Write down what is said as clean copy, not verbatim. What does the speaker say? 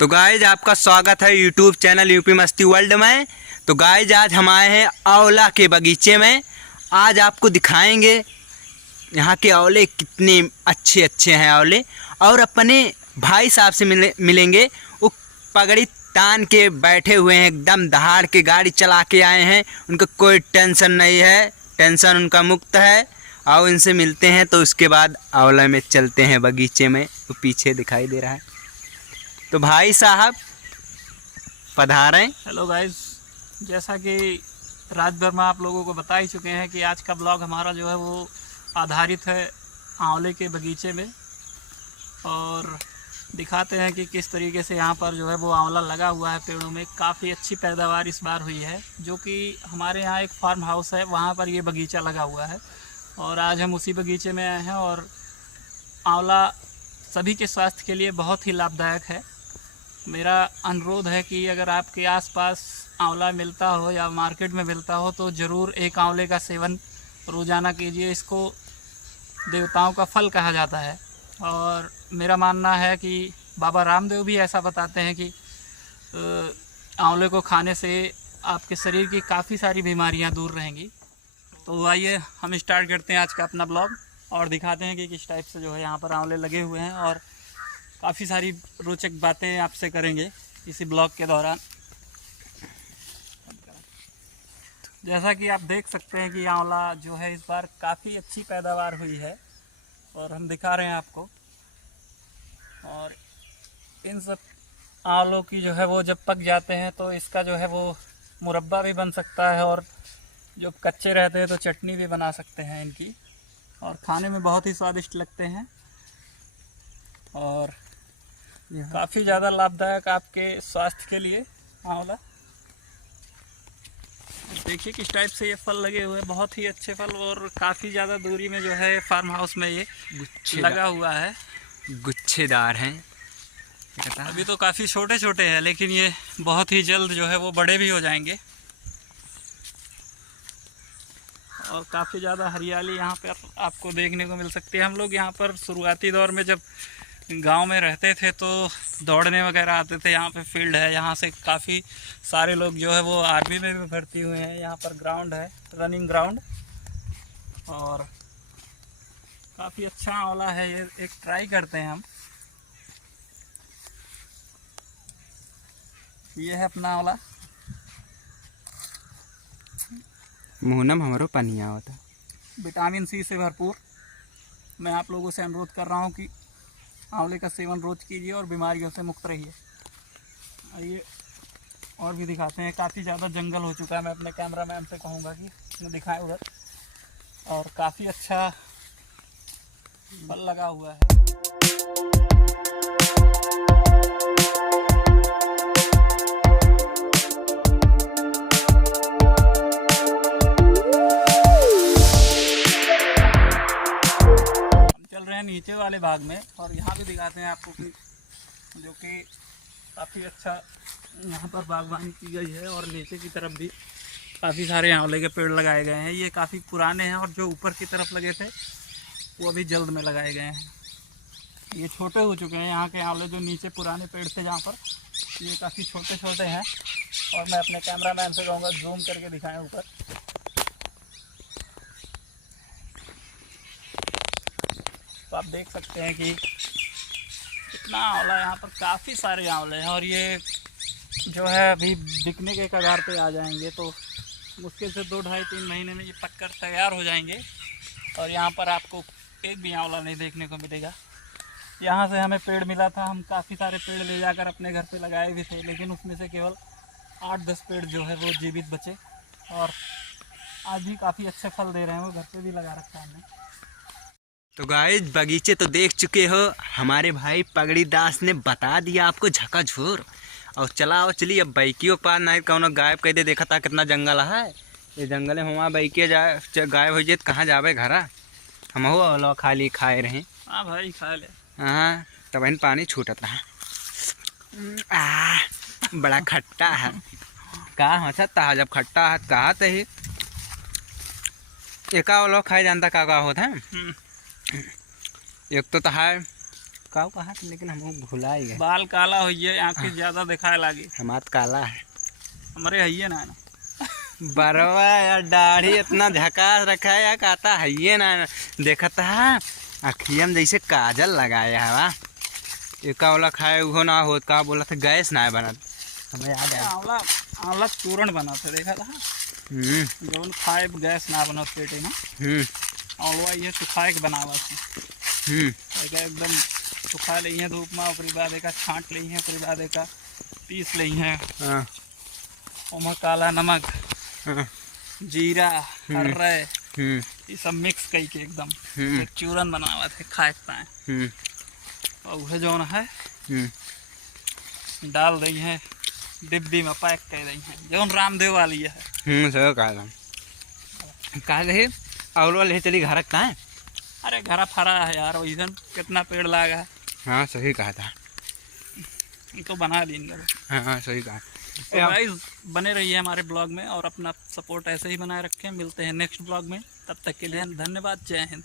तो गाइज आपका स्वागत है यूट्यूब चैनल यूपी मस्ती वर्ल्ड में। तो गाइज आज हम आए हैं आंवला के बगीचे में। आज आपको दिखाएंगे यहाँ के आंवले कितने अच्छे अच्छे हैं आंवले। और अपने भाई साहब से मिलेंगे। वो पगड़ी तान के बैठे हुए हैं, एकदम दहाड़ के गाड़ी चला के आए हैं। उनको कोई टेंशन नहीं है, टेंशन उनका मुक्त है। आओ इनसे मिलते हैं। तो उसके बाद आंवला में चलते हैं बगीचे में। तो पीछे दिखाई दे रहा है। तो भाई साहब पधारें। हेलो गाइस, जैसा कि रात भर में आप लोगों को बता ही चुके हैं कि आज का ब्लॉग हमारा जो है वो आधारित है आंवले के बगीचे में। और दिखाते हैं कि किस तरीके से यहाँ पर जो है वो आंवला लगा हुआ है पेड़ों में। काफ़ी अच्छी पैदावार इस बार हुई है, जो कि हमारे यहाँ एक फार्म हाउस है, वहाँ पर ये बगीचा लगा हुआ है। और आज हम उसी बगीचे में आए हैं। और आंवला सभी के स्वास्थ्य के लिए बहुत ही लाभदायक है। मेरा अनुरोध है कि अगर आपके आसपास आंवला मिलता हो या मार्केट में मिलता हो तो ज़रूर एक आंवले का सेवन रोज़ाना कीजिए। इसको देवताओं का फल कहा जाता है। और मेरा मानना है कि बाबा रामदेव भी ऐसा बताते हैं कि आंवले को खाने से आपके शरीर की काफ़ी सारी बीमारियां दूर रहेंगी। तो आइए हम स्टार्ट करते हैं आज का अपना ब्लॉग और दिखाते हैं कि किस टाइप से जो है यहाँ पर आंवले लगे हुए हैं। और काफ़ी सारी रोचक बातें आपसे करेंगे इसी ब्लॉग के दौरान। जैसा कि आप देख सकते हैं कि आंवला जो है इस बार काफ़ी अच्छी पैदावार हुई है और हम दिखा रहे हैं आपको। और इन सब आंवलों की जो है वो जब पक जाते हैं तो इसका जो है वो मुरब्बा भी बन सकता है। और जो कच्चे रहते हैं तो चटनी भी बना सकते हैं इनकी, और खाने में बहुत ही स्वादिष्ट लगते हैं। और काफ़ी ज़्यादा लाभदायक आपके स्वास्थ्य के लिए आंवला। देखिए किस टाइप से ये फल लगे हुए हैं, बहुत ही अच्छे फल। और काफ़ी ज़्यादा दूरी में जो है फार्म हाउस में ये लगा हुआ है, गुच्छेदार हैं। अभी तो काफ़ी छोटे छोटे हैं, लेकिन ये बहुत ही जल्द जो है वो बड़े भी हो जाएंगे। और काफ़ी ज़्यादा हरियाली यहाँ पर आपको देखने को मिल सकती है। हम लोग यहाँ पर शुरुआती दौर में जब गांव में रहते थे तो दौड़ने वगैरह आते थे। यहाँ पे फील्ड है, यहाँ से काफ़ी सारे लोग जो है वो आर्मी में भी भर्ती हुए हैं। यहाँ पर ग्राउंड है, रनिंग ग्राउंड। और काफ़ी अच्छा आंवला है ये, एक ट्राई करते हैं हम। ये है अपना आंवला। मुहनम हमारो पानी आवता, विटामिन सी से भरपूर। मैं आप लोगों से अनुरोध कर रहा हूँ कि आंवले का सेवन रोज कीजिए और बीमारियों से मुक्त रहिए। आइए और भी दिखाते हैं। काफ़ी ज़्यादा जंगल हो चुका है, मैं अपने कैमरामैन से कहूँगा कि उसने दिखाएं उधर। और काफ़ी अच्छा फल लगा हुआ है। नीचे वाले भाग में, और यहाँ भी दिखाते हैं आपको कि जो कि काफ़ी अच्छा यहाँ पर बागवानी की गई है। और नीचे की तरफ भी काफ़ी सारे आंवले के पेड़ लगाए गए हैं। ये काफ़ी पुराने हैं, और जो ऊपर की तरफ लगे थे वो अभी जल्द में लगाए गए हैं। ये छोटे हो चुके हैं यहाँ के आंवले। जो नीचे पुराने पेड़ थे जहाँ पर, ये काफ़ी छोटे छोटे हैं। और मैं अपने कैमरामैन से कहूँगा जूम करके दिखाएँ ऊपर। तो आप देख सकते हैं कि कितना आंवला, यहाँ पर काफ़ी सारे आंवले हैं। और ये जो है अभी बिकने के कगार पे आ जाएंगे। तो मुश्किल से 2 ढाई 3 महीने में ये पककर तैयार हो जाएंगे। और यहाँ पर आपको एक भी आंवला नहीं देखने को मिलेगा। यहाँ से हमें पेड़ मिला था, हम काफ़ी सारे पेड़ ले जाकर अपने घर पे लगाए भी थे, लेकिन उसमें से केवल 8-10 पेड़ जो है वो जीवित बचे। और आज भी काफ़ी अच्छे फल दे रहे हैं, वो घर पे भी लगा रखा है हमने। तो गाइस बगीचे तो देख चुके हो, हमारे भाई पगड़ी दास ने बता दिया आपको झकाझोर। और चलिए अब बाइकियों के पास नहीं कौन गायब कर दे। देखा था कितना जंगल है, ये जंगल में वहाँ बाइकिया जाए गायब हो जाए तो कहाँ जावे घरा। हम हो खाली खाए रहे। हाँ भाई खा ले। हाँ तब इन पानी छूटता है। बड़ा खट्टा है। कहा हो सकता है जब खट्टा है कहा तो ही एका लोग खाए जानता का होता है। एक तो है काऊ कहा था, लेकिन हम भुला ही गए। बाल काला होइए, आंखें ज्यादा दिखाए लागे। हमारा तो काला है। हमारे हइये ना बरवा यार, दाढ़ी इतना झकास रखा है यार, कहता है ये ना देखता है अखिया में जैसे काजल लगाया है। वाह, एक वाला खाए वो ना हो, का बोला था गैस ना बना, हमें याद है। आंवला आंवला चूर्ण बना था, देखा था जौन खाए गैस ना बना पेटे में। आंवला ये सुखाए के बनावा से एकदम सुखा ली है धूप में, ओकरी बाद एक छाँट ली है, ओकरी बाद एक पीस ली है। ओमा काला नमक, जीरा, हर्रा ये सब मिक्स कई के एकदम एक चूरन बनावा थे खाए पाए। और वह जौन है डाल दी है डिब्बी में, पैक कर दी है, जौन रामदेव वाली है। सही कहा रहे और वाले चली घर का है। अरे घरा फरा है यार, वैसन कितना पेड़ लगा है। हाँ सही कहा था, ये तो बना ली। हाँ सही कहा। तो गाइस बने रहिए हमारे ब्लॉग में और अपना सपोर्ट ऐसे ही बनाए रखें। मिलते हैं नेक्स्ट ब्लॉग में, तब तक के लिए धन्यवाद। जय हिंद।